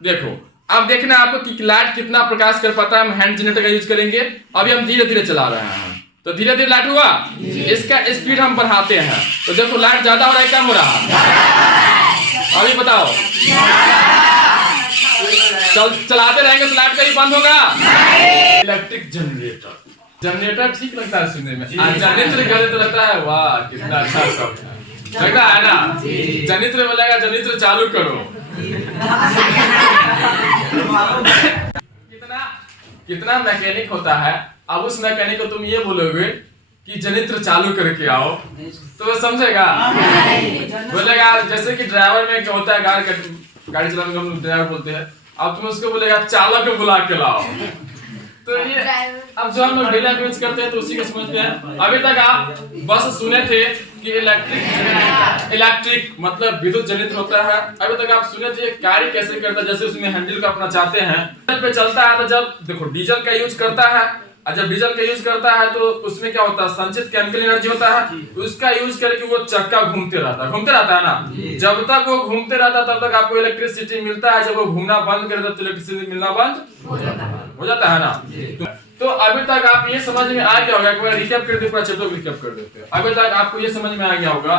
देखो अब देखना आपको कि लाइट कितना प्रकाश कर पाता है। हम हैंड जनरेटर का यूज करेंगे। अभी हम धीरे धीरे चला रहे हैं, तो धीरे धीरे लाइट हुआ, इसका स्पीड हम बढ़ाते हैं तो देखो लाइट ज्यादा हो रहा है कम हो रहा है। अभी बताओ, चलाते रहेंगे तो लाइट कहीं बंद होगा? इलेक्ट्रिक जनरेटर, जनरेटर ठीक लगता है सुनने में। जनित्र गले तो लगता है वाह कितना अच्छा शब्द है, लगता है ना? जनित्र बोलेगा जनित्र चालू करो। कितना कितना मैकेनिक होता है। अब उस मैकेनिक को तुम ये बोलोगे कि जनित्र चालू करके आओ तो वो समझेगा? बोलेगा जैसे कि ड्राइवर में क्या होता है, गाड़ी चलाने को हम ड्राइवर बोलते हैं। अब तुम उसको बोलेगा चालक को बुला के लाओ, तो ये अब जो हम लोग डेली यूज करते हैं तो उसी को समझते हैं। अभी तक आप बस सुने थे कि इलेक्ट्रिक मतलब विद्युत जनित होता है। अभी तक आप सुने थे कार्य कैसे करता है, जैसे उसमें हैंडल को अपना चाहते हैं पे चलता है। तो जब देखो डीजल का यूज करता है, और जब डीजल का यूज करता है तो उसमें क्या होता है, संचित केमिकल एनर्जी होता है, उसका यूज करके वो चक्का घूमते रहता है ना। जब तक वो घूमते रहता है तब तक आपको इलेक्ट्रिसिटी मिलता है। जब वो घूमना बंद कर देता है तो इलेक्ट्रिसिटी मिलना बंद हो जाता है ना। तो अभी तक आप ये समझ में आ गया होगा, एक बार रिकैप कर दे, पूरा चैप्टर रिकैप कर देते हैं। अभी तक आपको ये समझ में आ गया होगा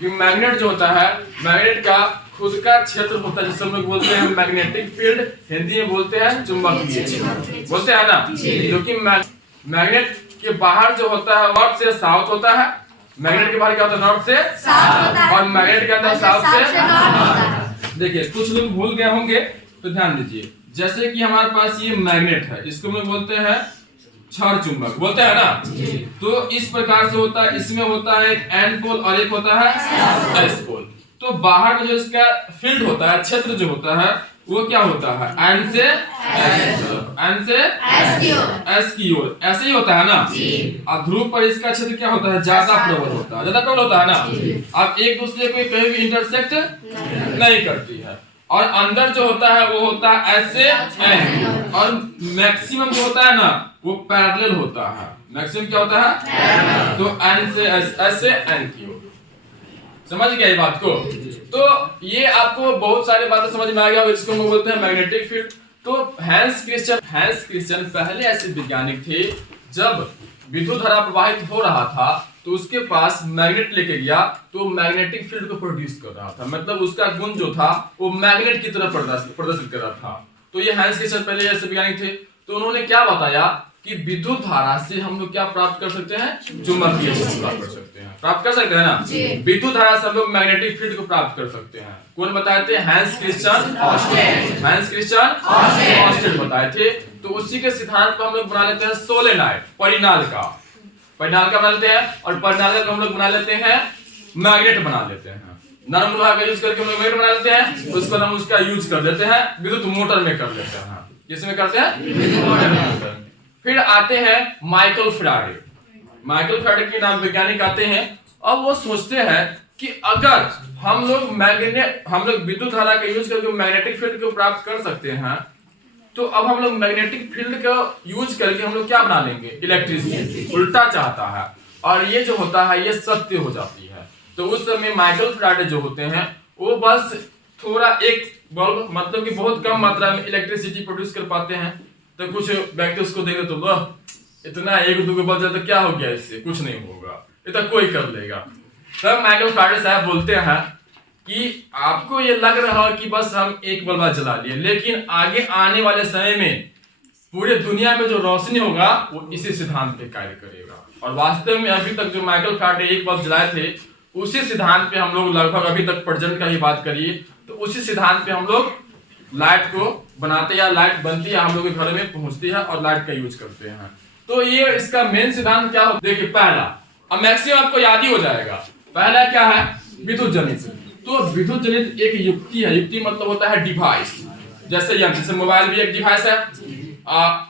कि मैग्नेट जो होता है, मैग्नेट का खुद का क्षेत्र होता है जिसे हम लोग बोलते हैं मैग्नेटिक फील्ड, हिंदी में बोलते हैं चुंबकीय क्षेत्र, बोलते हैं ना। क्योंकि मैग्नेट के बाहर जो होता है नॉर्थ से साउथ होता है, मैग्नेट के बाहर क्या होता है नॉर्थ से साउथ, और मैग्नेट के अंदर साउथ से नॉर्थ। देखिए कुछ लोग भूल गए होंगे तो ध्यान दीजिए। जैसे कि हमारे पास ये मैग्नेट है, इसको हम बोलते हैं क्षण चुंबक, बोलते हैं ना। तो इस प्रकार से होता है, इसमें होता है एक एन पोल और एक होता है एस पोल। तो बाहर में जो इसका फील्ड होता है, क्षेत्र जो होता है वो क्या होता है, एन से एस की ओर, ऐसे ही होता है ना। और ध्रुव पर इसका क्षेत्र क्या होता है, ज्यादा प्रबल होता है, ज्यादा प्रबल होता है ना। अब एक दूसरे को कहीं भी इंटरसेक्ट नहीं करती है। और अंदर जो होता है वो होता है एस से एन, और मैक्सिमम जो होता है ना वो पैरेलल होता है। मैक्सिमम क्या होता है, तो एन से एस से एन की ओर। समझ गया ये बात को? तो ये आपको बहुत सारी बातें समझ में आ गया, इसको हम बोलते हैं मैग्नेटिक फील्ड। तो हैंस क्रिश्चियन पहले ऐसे वैज्ञानिक थे, जब विद्युत धारा प्रवाहित हो रहा था तो उसके पास मैग्नेट लेके गया तो मैग्नेटिक फील्ड को प्रोड्यूस कर रहा था, मतलब उसका गुण जो था वो मैग्नेट की तरह प्रदर्शित कर रहा था। तो ये हैंस क्रिश्चियन पहले ऐसे वैज्ञानिक थे। तो उन्होंने क्या बताया कि विद्युत धारा से हम लोग क्या प्राप्त कर सकते हैं, चुंबकीय क्षेत्र प्राप्त कर सकते हैं, प्राप्त कर सकते हैं ना। विद्युत धारा से हम लोग मैग्नेटिक फील्ड को प्राप्त कर सकते हैं। कौन बताए थे, हैंस क्रिश्चियन ऑस्टेड बताए थे। तो उसी के सिद्धांत पर हम लोग बना लेते हैं सोलेनॉइड, परिनाल का बना लेते हैं, और परिनाल का हम लोग बना लेते हैं मैग्नेट बना लेते हैं। नरम लोहा का यूज करके हम लोग मैग्नेट बना लेते हैं, उसको हम उसका यूज कर लेते हैं विद्युत मोटर में कर लेते हैं। किसमें करते हैं, विद्युत मोटर में। फिर आते हैं माइकल फैराडे के नाम वैज्ञानिक आते हैं। अब वो सोचते हैं कि अगर हम लोग विद्युत धारा का यूज करके मैग्नेटिक फील्ड को प्राप्त कर सकते हैं, तो अब हम लोग मैग्नेटिक फील्ड का यूज करके हम लोग क्या बना लेंगे, इलेक्ट्रिसिटी। उल्टा चाहता है, और ये जो होता है ये सत्य हो जाती है। तो उस समय माइकल फैराडे जो होते हैं वो बस थोड़ा एक बल्ब, मतलब कि बहुत कम मात्रा में इलेक्ट्रिसिटी प्रोड्यूस कर पाते हैं। तो कुछ व्यक्ति उसको देखे तो इतना एक दो बल्ब जाए तो क्या हो गया, इससे कुछ नहीं होगा, ये तो कोई कर लेगा। तब माइकल फैराडे साहब बोलते हैं कि आपको ये लग रहा है कि बस हम एक बल्ब जला लिए, लेकिन आगे आने वाले समय में पूरे दुनिया में जो रोशनी होगा वो इसी सिद्धांत पे कार्य करेगा। और वास्तव में अभी तक जो माइकल फैराडे एक बल्ब जलाए थे उसी सिद्धांत पे हम लोग लगभग अभी तक प्रेजेंट का ही बात करिए तो उसी सिद्धांत पे हम लोग लाइट को बनाते हैं, लाइट बनती है, हम लोग के घर में पहुंचती है और लाइट का यूज करते हैं। तो ये इसका मेन सिद्धांत क्या होता है, देखिए पहला, अब मैक्सिमम आपको याद ही हो जाएगा। पहला क्या है, विद्युत जनित। तो विद्युत जनित एक युक्ति है, युक्ति मतलब होता है डिवाइस, जैसे यंत्र, जैसे मोबाइल भी एक डिवाइस है,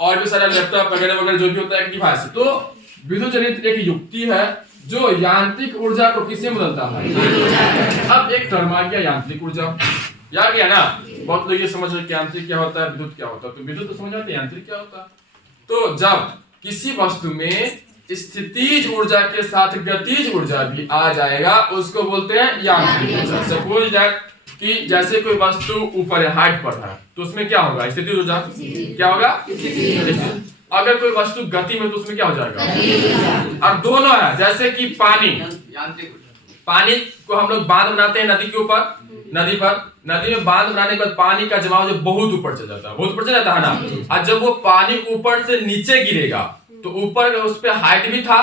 और भी सारा लैपटॉप वगैरह जो भी होता है एक डिवाइस है। तो विद्युत जनित एक युक्ति है जो यांत्रिक ऊर्जा को किससे बदलता है। अब एक टर्म आ गया यांत्रिक ऊर्जा, याद गया ना। बहुत लोग ये समझ रहे यांत्रिक क्या होता है, विद्युत क्या होता है। तो विद्युत तो समझ आते, यांत्रिक क्या होता है। तो जब किसी वस्तु में स्थितिज ऊर्जा के साथ गतिज ऊर्जा भी आ जाएगा उसको बोलते हैं यांत्रिक ऊर्जा। सपोज दैट कि जैसे कोई वस्तु ऊपर है, हाइट पर है, तो उसमें क्या होगा, स्थिति ऊर्जा क्या होगा, अगर कोई वस्तु गति में तो उसमें क्या हो जाएगा, और दोनों है, जैसे कि पानी को हम लोग बांध बनाते हैं नदी के ऊपर, नदी में बांध बनाने के बाद पानी का जमाव जो बहुत ऊपर चल जाता है, बहुत ऊपर चल जाता है ना, और जब वो पानी ऊपर से नीचे गिरेगा तो ऊपर उस पे हाइट भी था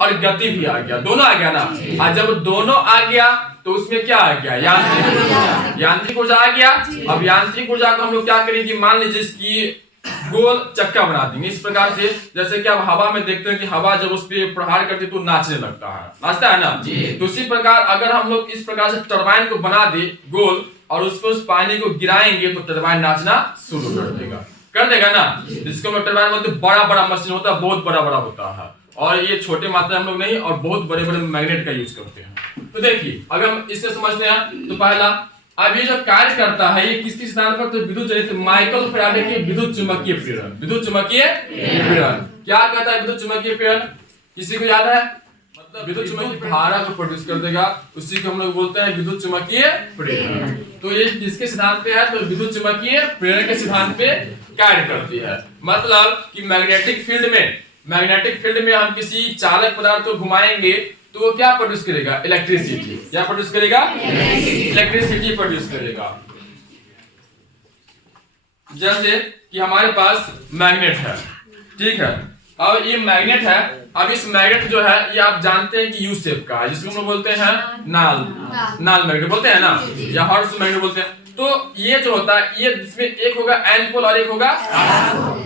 और गति भी आ गया, दोनों आ गया ना, और जब दोनों आ गया तो उसमें क्या आ गया, यांत्रिक ऊर्जा आ गया। अब यांत्रिक ऊर्जा को हम लोग क्या करेंगे, मान लीजिए इसकी गोल चक्का बना देंगे इस प्रकार से, जैसे कि आप हवा में देखते हैं कि हवा जब उस पर प्रहार करती है तो नाचने लगता है, नाचता है ना, तो इसी प्रकार अगर हम लोग इस प्रकार से टरबाइन को बना दे गोल और उसको उस पानी को गिराएंगे तो टरबाइन नाचना शुरू कर देगा ना, जिसको हम टरबाइन बोलते हैं। बड़ा बड़ा मशीन होता है, बहुत बड़ा होता है, और ये छोटे मात्रा हम लोग नहीं, और बहुत बड़े मैग्नेट का यूज करते हैं। तो देखिए अगर हम इससे समझते हैं तो पहला, अब ये जो कार्य करता है ये किसके सिद्धांत पर, तो विद्युत चलित माइकल फैराडे के विद्युत चुम्बकीय प्रेरण, विद्युत चुम्बकीय प्रेरण क्या कहता है, विद्युत चुम्बकीय प्रेरण किसी को याद है, मतलब विद्युत चुम्बकीय धारा को प्रोड्यूस कर देगा, उसी को हम लोग बोलते हैं विद्युत चुम्बकीय प्रेरण। तो ये किसके सिद्धांत पे है, तो विद्युत चुम्बकीय प्रेरण के सिद्धांत पे कार्य करती है। मतलब कि मैग्नेटिक फील्ड में हम किसी चालक पदार्थ को घुमाएंगे तो वो क्या प्रोड्यूस करेगा, इलेक्ट्रिसिटी, क्या प्रोड्यूस करेगा, इलेक्ट्रिसिटी प्रोड्यूस करेगा। जैसे कि हमारे पास मैग्नेट है, ठीक है, अब ये मैग्नेट है, अब इस मैग्नेट जो है ये आप जानते हैं कि यू शेप का है, जिसको हम लोग बोलते हैं नाल मैग्नेट बोलते हैं ना, या हॉर्स मैग्नेट बोलते हैं। तो ये जो होता है ये इसमें एक होगा एन पोल और एक होगा।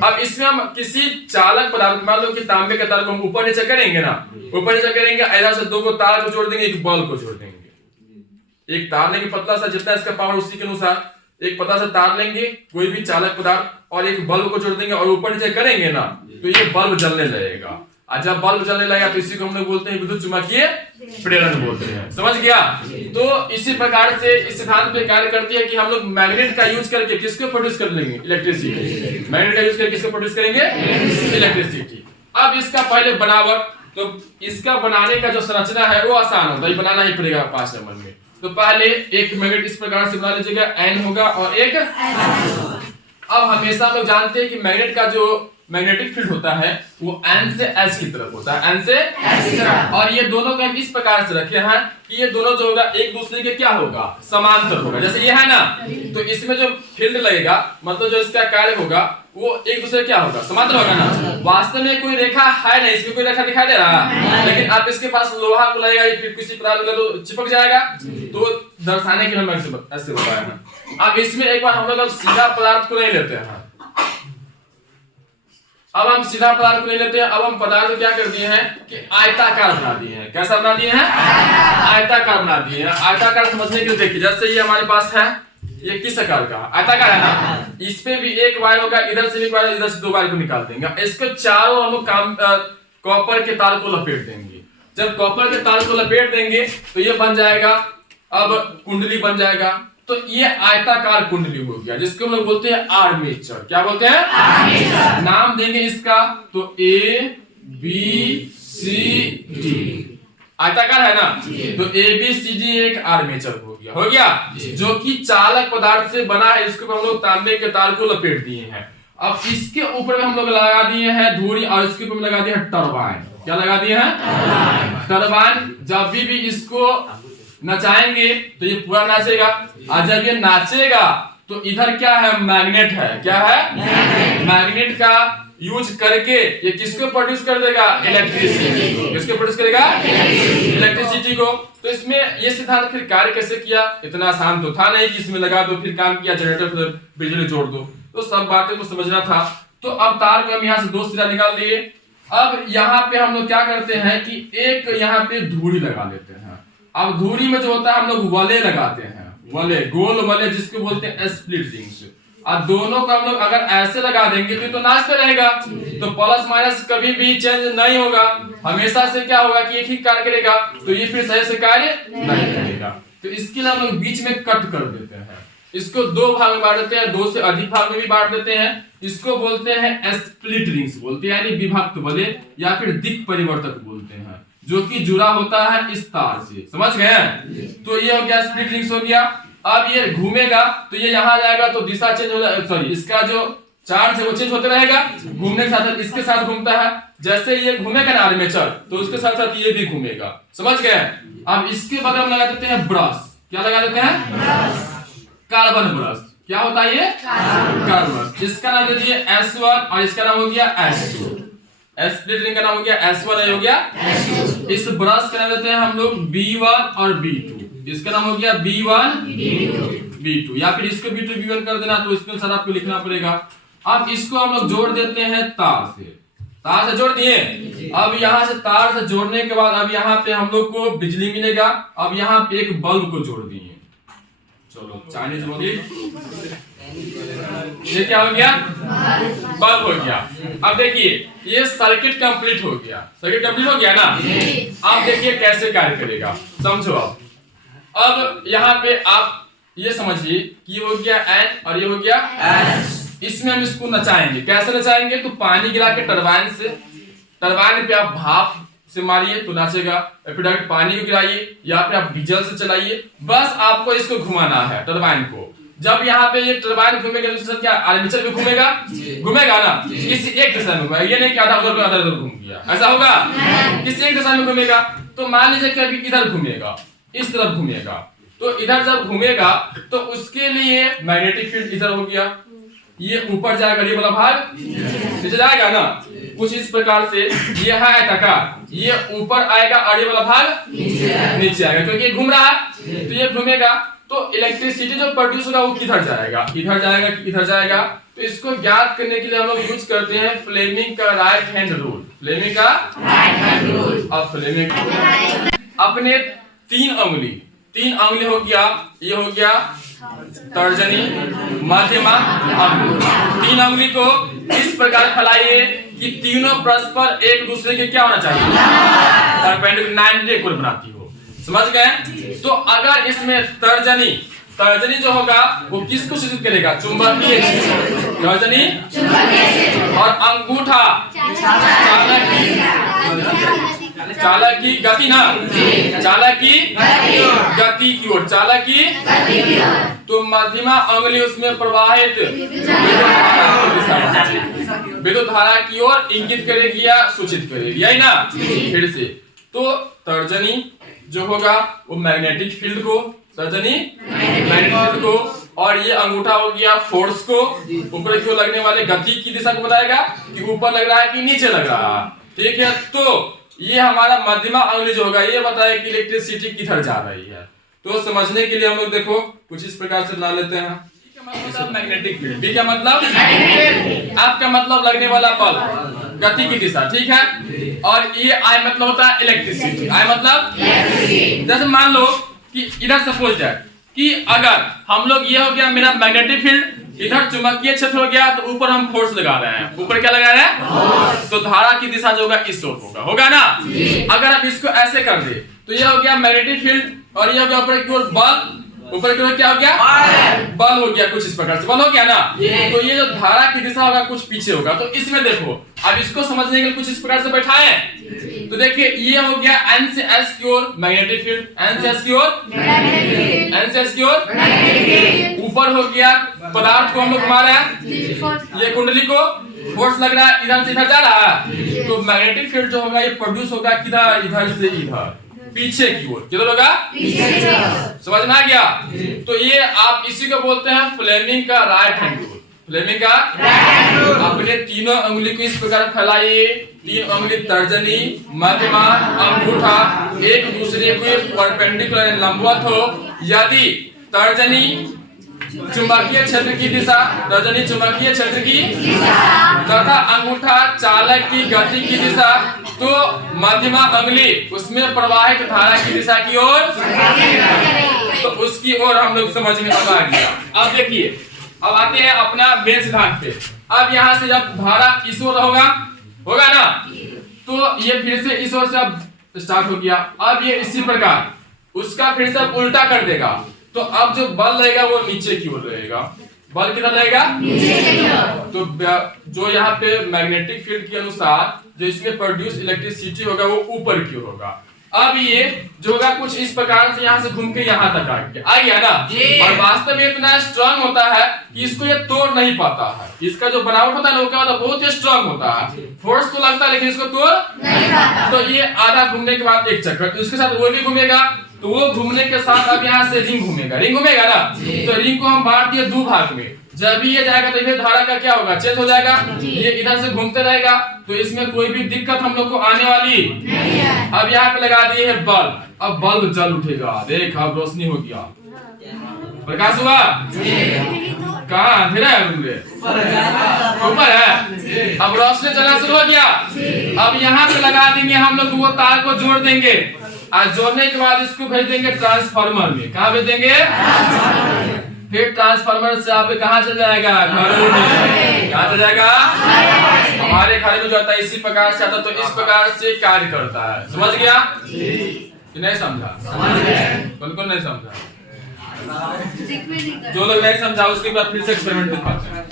अब इसमें हम किसी चालक पदार्थ, मान लो कि तांबे के तार को हम ऊपर नीचे करेंगे ना, ऊपर नीचे करेंगे, इधर से दो को तार को जोड़ देंगे, एक बल्ब को जोड़ देंगे, एक तार लेंगे पतला सा, जितना इसका पावर उसी के अनुसार, एक पतला सा तार लेंगे कोई भी चालक पदार्थ और एक बल्ब को जोड़ देंगे और ऊपर नीचे करेंगे ना तो ये बल्ब जलने लगेगा, और जब बल्ब जलने लगेगा तो इसी को हम लोग बोलते हैं विद्युत चुम्बकीय प्रेरण बोलते हैं। समझ गया। तो इसी प्रकार से इस सिद्धांत पे कार्य करती है कि हम लोग मैग्नेट का यूज करके किसको प्रोड्यूस कर लेंगे, इलेक्ट्रिसिटी, मैग्नेट का यूज करके किसको प्रोड्यूस करेंगे, इलेक्ट्रिसिटी। अब इसका पहले बनावट, तो इसका बनाने का जो संरचना है वो आसान होता है, बनाना ही पड़ेगा 5 नंबर में। तो पहले एक मैग्नेट इस प्रकार से बना लीजिएगा, एन होगा और एक अब हमेशा हम लोग जानते हैं कि मैग्नेट का जो मैग्नेटिक फील्ड होता है वो एन से एस की तरफ होता है, एन से एस की तरफ, और ये दोनों को हम इस प्रकार से रखे हैं कि ये दोनों जो होगा एक दूसरे के क्या होगा, समांतर होगा। जैसे ये है ना, तो इसमें जो फील्ड लगेगा, मतलब जो इसका कार्य होगा वो एक दूसरे क्या होगा, समांतर होगा ना। वास्तव में कोई रेखा है नहीं, इसमें कोई रेखा दिखाई दे रहा है, लेकिन आप इसके पास लोहा को लगेगा या फिर किसी पदार्थ को तो चिपक जाएगा, तो दर्शाने के लिए हम ऐसे बताया है। अब इसमें एक बार हम लोग सीधा पदार्थ को नहीं लेते हैं, अब हम सीधा पदार्थ को नहीं लेते हैं, अब हम पदार्थ को क्या कर दिए हैं कि आयताकार बना दिए हैं। कैसा बना दिए हैं, आयताकार बना दिए हैं। आयताकार समझने के लिए देखिए, जैसे ये हमारे पास है, ये किस आकार का आयताकार है ना, इस पे भी एक वायर होगा, इधर से भी एक वायर, इधर से 2 वायर को निकाल देंगे। इसको चारों हम लोग कॉपर के तार को लपेट देंगे। जब कॉपर के तार को लपेट देंगे तो ये बन जाएगा, अब कुंडली बन जाएगा। तो ये आयताकार कुंडली हो गया, जिसको हम लोग बोलते हैं आर्मेचर। क्या बोलते हैं, आर्मेचर। नाम देंगे इसका तो A B C D, आयताकार है ना, तो A B C D एक आर्मेचर हो गया जो कि चालक पदार्थ से बना है। इसको हम लोग तांबे के तार को लपेट दिए हैं। अब इसके ऊपर में हम लोग लगा दिए हैं धुरी, और इसके ऊपर में लगा दिए हैं टरबाइन। क्या लगा दिए हैं, टरबाइन। जब भी इसको नचाएंगे तो ये पूरा नाचेगा, और जब ये नाचेगा तो इधर क्या है, मैग्नेट है। क्या है, मैग्नेट का यूज करके ये किसको प्रोड्यूस कर देगा, इलेक्ट्रिसिटी। किसको प्रोड्यूस करेगा, इलेक्ट्रिसिटी को। तो इसमें ये सिद्धांत फिर कार्य कैसे किया, इतना आसान तो था नहीं कि इसमें लगा दो फिर काम किया, जनरेटर फिर बिजली जोड़ दो, तो सब बातें को समझना था। तो अब तार को हम यहाँ से 2 सिरा निकाल दिए। अब यहाँ पे हम लोग क्या करते हैं कि एक यहाँ पे धुरी लगा लेते हैं। अब धुरी में जो होता है हम लोग वलय लगाते हैं, वलय, गोल वलय, जिसको बोलते हैं स्प्लिट रिंग्स। अब दोनों को हम लोग अगर ऐसे लगा देंगे तो नाचते रहेगा, तो प्लस माइनस कभी भी चेंज नहीं होगा, हमेशा से क्या होगा कि एक ही कार्य करेगा, तो ये फिर सही से कार्य नहीं करेगा। तो इसके लिए हम लोग बीच में कट कर देते हैं, इसको 2 भाग में बांट देते हैं, 2 से अधिक भाग में भी बांट देते हैं। इसको बोलते हैं स्प्लिट रिंग्स बोलते हैं, यानी विभक्त वलय या फिर दिक् परिवर्तक बोलते हैं, जो कि जुड़ा होता है इस तार से। समझ गए। तो ये हो गया स्प्लिट रिंग्स हो गया। अब ये घूमेगा तो ये यहाँ जाएगा तो दिशा चेंज हो जाएगा, सॉरी इसका जो चार्ज है वो चेंज होते रहेगा, घूमने के साथ इसके साथ घूमता है। जैसे ये घूमेगा ना आर्मेचर तो उसके साथ साथ ये भी घूमेगा, समझ गए। अब इसके बगल में लगा देते हैं ब्रश, क्या लगा देते हैं, कार्बन ब्रश। क्या होता है ये, कार्बन ब्रश। इसका नाम दे दिए S1 और इसका नाम हो गया S2। स्प्लिट रिंग का नाम हो गया S1 हो गया S2। इस ब्रश का नाम देते हैं हम लोग B1 और B2। इसका नाम हो गया B1 B2 या फिर इसको B2 B1 कर देना, तो इसमें सर आपको लिखना पड़ेगा। अब इसको हम लोग जोड़ देते हैं तार से जोड़ दिए। अब यहाँ से तार से जोड़ने के बाद अब यहाँ पे हम लोग को बिजली मिलेगा। अब यहाँ पे एक बल्ब को जोड़ दिए, चलो चाइनीज बोलिए, ये क्या हो गया, बल्ब हो गया। अब देखिए ये सर्किट कंप्लीट हो गया, सर्किट कंप्लीट हो गया ना। अब देखिए कैसे कार्य करेगा, समझो। अब यहाँ पे आप ये समझिए कि ये हो गया N और ये हो गया S। इसमें हम इसको नचाएंगे, कैसे नचाएंगे, तो पानी गिरा के टरबाइन पे आप भाप से मारिए तो नाचेगा, फिर डायरेक्ट पानी को गिराइए या फिर आप डीजल से चलाइए। बस आपको इसको घुमाना है टरबाइन को। जब यहाँ पे ये टरबाइन घूमेगा तो उसके साथ क्या आर्मेचर भी घूमेगा ना, किसी एक दिशा में घूमेगा, ये नहीं कि आधा उधर घूम गया, ऐसा होगा, किसी एक दिशा में घूमेगा। तो मान लीजिए कि अभी इधर घूमेगा, इस तरफ घूमेगा, तो इधर जब घूमेगा तो उसके लिए मैग्नेटिक फील्ड इधर हो गया, ये ऊपर जाएगा, ये वाला भाग नीचे जाएगा ना, कुछ इस प्रकार से। ये है आयताकार, ये ऊपर आएगा और ये वाला भाग नीचे आएगा, क्योंकि ये घूम रहा है। तो ये घूमेगा तो इलेक्ट्रिसिटी जो प्रोड्यूस होगा वो किधर जाएगा, इधर जाएगा कि इधर जाएगा। तो इसको ज्ञात करने के लिए हम लोग यूज करते हैं फ्लेमिंग का राइट हैंड रूल। फ्लेमिंग का राइट हैंड रूल। अब फ्लेमिंग अपने तीन अंगुली हो गया, ये हो गया तर्जनी, मध्यमा, अंगुली। तीन अंगुली को इस प्रकार फैलाइए कि तीनों परस्पर एक दूसरे के क्या होना चाहिए, परपेंडिकुलर 90 कोण बनाती हो, समझ गए। तो अगर इसमें तर्जनी जो होगा वो किसको सूचित करेगा, चुंबकीय तर्जनी, और अंगूठा चालक की गति ना, चालक की गति की ओर, चालक की। तो मध्यमा अंगुली उसमें प्रवाहित विद्युत धारा की ओर इंगित करेगी या सूचित करेगी, यही ना। फिर से तो तर्जनी जो होगा वो मैग्नेटिक फील्ड को, तर्जनी मैग्नेटिक फील्ड को, और ये अंगूठा हो गया फोर्स को, ऊपर की ओर लगने वाले गति की दिशा को बताएगा कि ऊपर लग रहा है कि नीचे लग रहा है, ठीक है। तो ये हमारा मध्यमा अंगुली जो होगा ये बताए कि इलेक्ट्रिसिटी किधर जा रही है। तो समझने के लिए हम लोग देखो कुछ इस प्रकार से बना लेते हैं। मतलब मैग्नेटिक फील्ड, बी क्या मतलब, आपका मतलब लगने वाला बल, गति की दिशा, ठीक है। और ये आई मतलब होता है इलेक्ट्रिसिटी, आई मतलब जैसे मान लो कि इधर सपोज दैट कि अगर हम लोग, ये हो गया मेरा मैग्नेटिक फील्ड, इधर चुंबकीय क्षेत्र हो गया, तो ऊपर हम फोर्स लगा रहे हैं, ऊपर क्या लगा रहे हैं, तो धारा की दिशा जो होगा इस ओर होगा ना। अगर आप इसको ऐसे कर दे तो ये हो गया मैग्नेटिक फील्ड, और ये हो गया ऊपर की ओर बल, ऊपर की ओर क्या हो गया, बल हो गया, कुछ इस प्रकार से बल हो गया ना। तो ये जो धारा की दिशा होगा कुछ पीछे होगा। तो इसमें देखो अब इसको समझने के लिए कुछ इस प्रकार से बैठाए, तो देखिए ये हो गया N से S की ओर मैग्नेटिक फील्ड, N से S की ओर, N से S की ओर। ऊपर हो गया पदार्थ को हम लोग घुमा रहे हैं, ये कुंडली को फोर्स लग रहा है, इधर से इधर जा रहा है। तो मैग्नेटिक फील्ड जो होगा ये प्रोड्यूस होगा किधर, इधर से इधर, पीछे की ओर, किधर होगा, समझ में आ गया। तो ये आप इसी को बोलते हैं फ्लेमिंग का राइट हैंड रूल। फ्लेमिंग का अपने तीनों अंगुली को इस प्रकार फैलाइए, तीन अंगुली तर्जनी, मध्यमा, अंगूठा एक दूसरे को परपेंडिकुलर लंबवत हो। यदि तर्जनी चुंबकीय क्षेत्र की दिशा, तर्जनी चुंबकीय क्षेत्र की तथा अंगूठा चालक की गति की दिशा, तो मध्यमा अंगुली उसमें प्रवाहित धारा की दिशा की ओर, तो उसकी ओर हम लोग समझ में आ गया। अब देखिए अब आते हैं अपना मेन सिद्धांत पे। अब यहाँ से जब धारा इस ओर होगा ना, तो ये फिर से इस ओर से अब स्टार्ट हो गया। अब ये इसी प्रकार उसका फिर से उल्टा कर देगा, तो अब जो बल रहेगा वो नीचे की ओर रहेगा, बल किधर रहेगा, नीचे की ओर। तो जो यहाँ पे मैग्नेटिक फील्ड के अनुसार जो इसमें प्रोड्यूस इलेक्ट्रिसिटी होगा वो ऊपर की ओर होगा। अब ये जो होगा कुछ इस प्रकार से यहाँ से घूम के यहाँ तक आ गया ना। और वास्तव में इतना स्ट्रांग होता है कि इसको ये तोड़ नहीं पाता है। इसका जो बनावट होता है ना वो क्या होता है, बहुत ही स्ट्रांग होता है। फोर्स तो लगता है लेकिन इसको तोड़ नहीं पाता। तो ये आधा घूमने के बाद एक चक्कर, उसके साथ वो भी घूमेगा, तो वो घूमने के साथ अब यहाँ से रिंग घूमेगा ना। तो रिंग को हम बांट दिए 2 भाग में। जब भी ये जाएगा तो ये धारा का क्या होगा, चेंज हो जाएगा। ये इधर से घूमते रहेगा, तो इसमें कोई भी दिक्कत हम लोग को आने वाली नहीं है। अब यहाँ पे लगा दिए है बल्ब, अब बल्ब जल उठेगा। देख अब रोशनी हो गया, प्रकाश हुआ। कहाँ अंधेरा है, ऊपर है। अब रोशनी चलना शुरू हो गया। अब यहाँ पे लगा देंगे हम लोग, वो तार को जोड़ देंगे और जोड़ने के बाद इसको भेज देंगे ट्रांसफार्मर में। कहाँ भेज देंगे? फिर ट्रांसफार्मर से आप कहाँ चल जाएगा, घरों में। कहाँ चल जाएगा? हमारे घर में जो आता है इसी प्रकार से आता है। तो इस प्रकार से कार्य करता है। समझ गया कि नहीं समझा? कौन नहीं समझा? जो लोग नहीं समझा उसके बाद फिर से एक्सपेरिमेंट दिखाते हैं।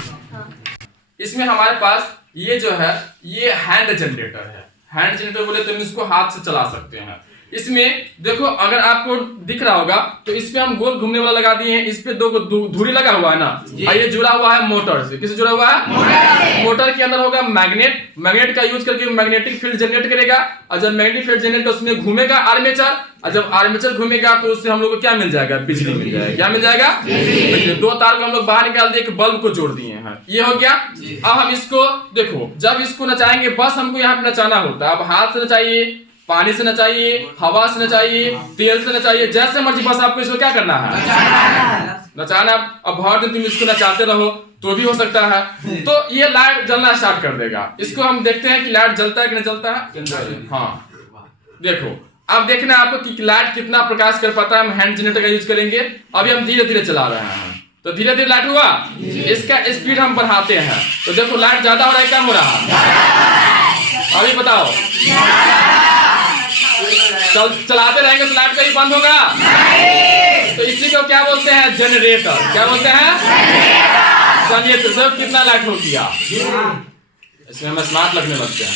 इसमें हमारे पास ये जो है ये हैंड जनरेटर है। हैंड जनरेटर बोले तो इसको हाथ से चला सकते हैं। इसमें देखो अगर आपको दिख रहा होगा तो इस पे हम गोल घूमने वाला लगा दिए हैं। इस पे 2 धुरी लगा हुआ है ना, और ये जुड़ा हुआ है मोटर से। किससे जुड़ा हुआ है? मोटर के अंदर होगा मैग्नेट का यूज करके मैग्नेटिक फील्ड जनरेट करेगा। और जब मैग्नेटिक फील्ड जनरेट उसमें घूमेगा आर्मेचर, और जब आर्मेचर घूमेगा तो उससे हम लोग को क्या मिल जाएगा, बिजली मिल जाएगा। क्या मिल जाएगा? बिजली। 2 तार को हम लोग बाहर निकाल दिए, एक बल्ब को जोड़ दिए हैं। ये हो गया। अब हम इसको देखो, जब इसको नचाएंगे बस हमको यहाँ पे नचाना होता है। अब हाथ से नचाइए, पानी से नचाइए, हवा से नचाइए, तेल से नचाइए, जैसे मर्जी, बस आपको इसको क्या करना है, नचाना। अब भर दिन तुम इसको नचाते रहो तो भी हो सकता है। तो ये लाइट जलना स्टार्ट कर देगा। इसको हम देखते हैं कि लाइट जलता है कि नहीं जलता है। हाँ देखो, अब देखना आपको कि लाइट कितना प्रकाश कर पाता है। हम हैंड जनरेटर का यूज करेंगे। अभी हम धीरे धीरे चला रहे हैं, तो धीरे धीरे लाइट हुआ। इसका स्पीड हम बढ़ाते हैं, तो देखो लाइट ज्यादा हो रहा है, कम हो रहा है। अभी बताओ, चलाते रहेंगे तो लाइट कहीं बंद होगा नहीं। तो इसी को क्या बोलते हैं, जनरेटर। क्या बोलते हैं? जनरेटर। सब कितना लाइट हो गया, इसमें हमें स्मार्ट लगने लगते हैं।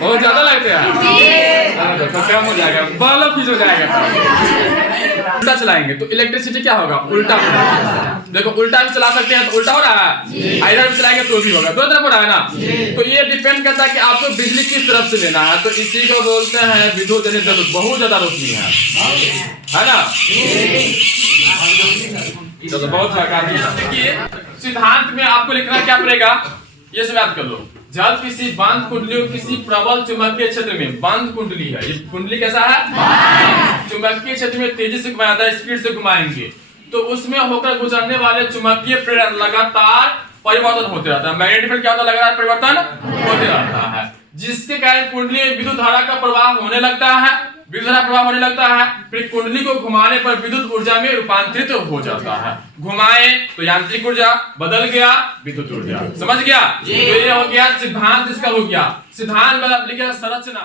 बहुत ज्यादा लगते हैं, तो कम हो जाएगा, बल्ब फिज हो जाएगा। उल्टा चलाएंगे तो इलेक्ट्रिसिटी क्या होगा, उल्टा होगा। देखो उल्टा भी चला सकते हैं तो उल्टा हो रहा है, इधर भी चलाएंगे तो भी होगा, 2 तरफ हो रहा है ना। तो ये डिपेंड करता है कि आपको बिजली किस तरफ से लेना है। तो इसी को बोलते हैं विद्युत जनित। बहुत ज्यादा रोशनी है ना। चलो बहुत देखिए, सिद्धांत में आपको लिखना क्या पड़ेगा, ये सब याद कर लो। जब किसी बंद कुंडली, किसी प्रबल चुंबकीय क्षेत्र में, बंद कुंडली है, ये कुंडली कैसा है, चुंबकीय क्षेत्र में तेजी से घुमाया जाता है, स्पीड से घुमाएंगे तो उसमें होकर गुजरने वाले चुंबकीय प्रेरण लगातार परिवर्तन होते रहता है। मैग्नेटिक फील्ड क्या होता है, लगातार परिवर्तन होते रहता है, जिसके कारण कुंडली में विद्युत धारा का प्रवाह होने लगता है। विद्युत धारा प्रवाह होने लगता है, फिर कुंडली को घुमाने पर विद्युत ऊर्जा में रूपांतरित हो जाता है। घुमाए तो यांत्रिक ऊर्जा, बदल गया विद्युत ऊर्जा। समझ गया? तो ये हो गया सिद्धांत, इसका हो गया। सिद्धांत मतलब लिखा संरचना।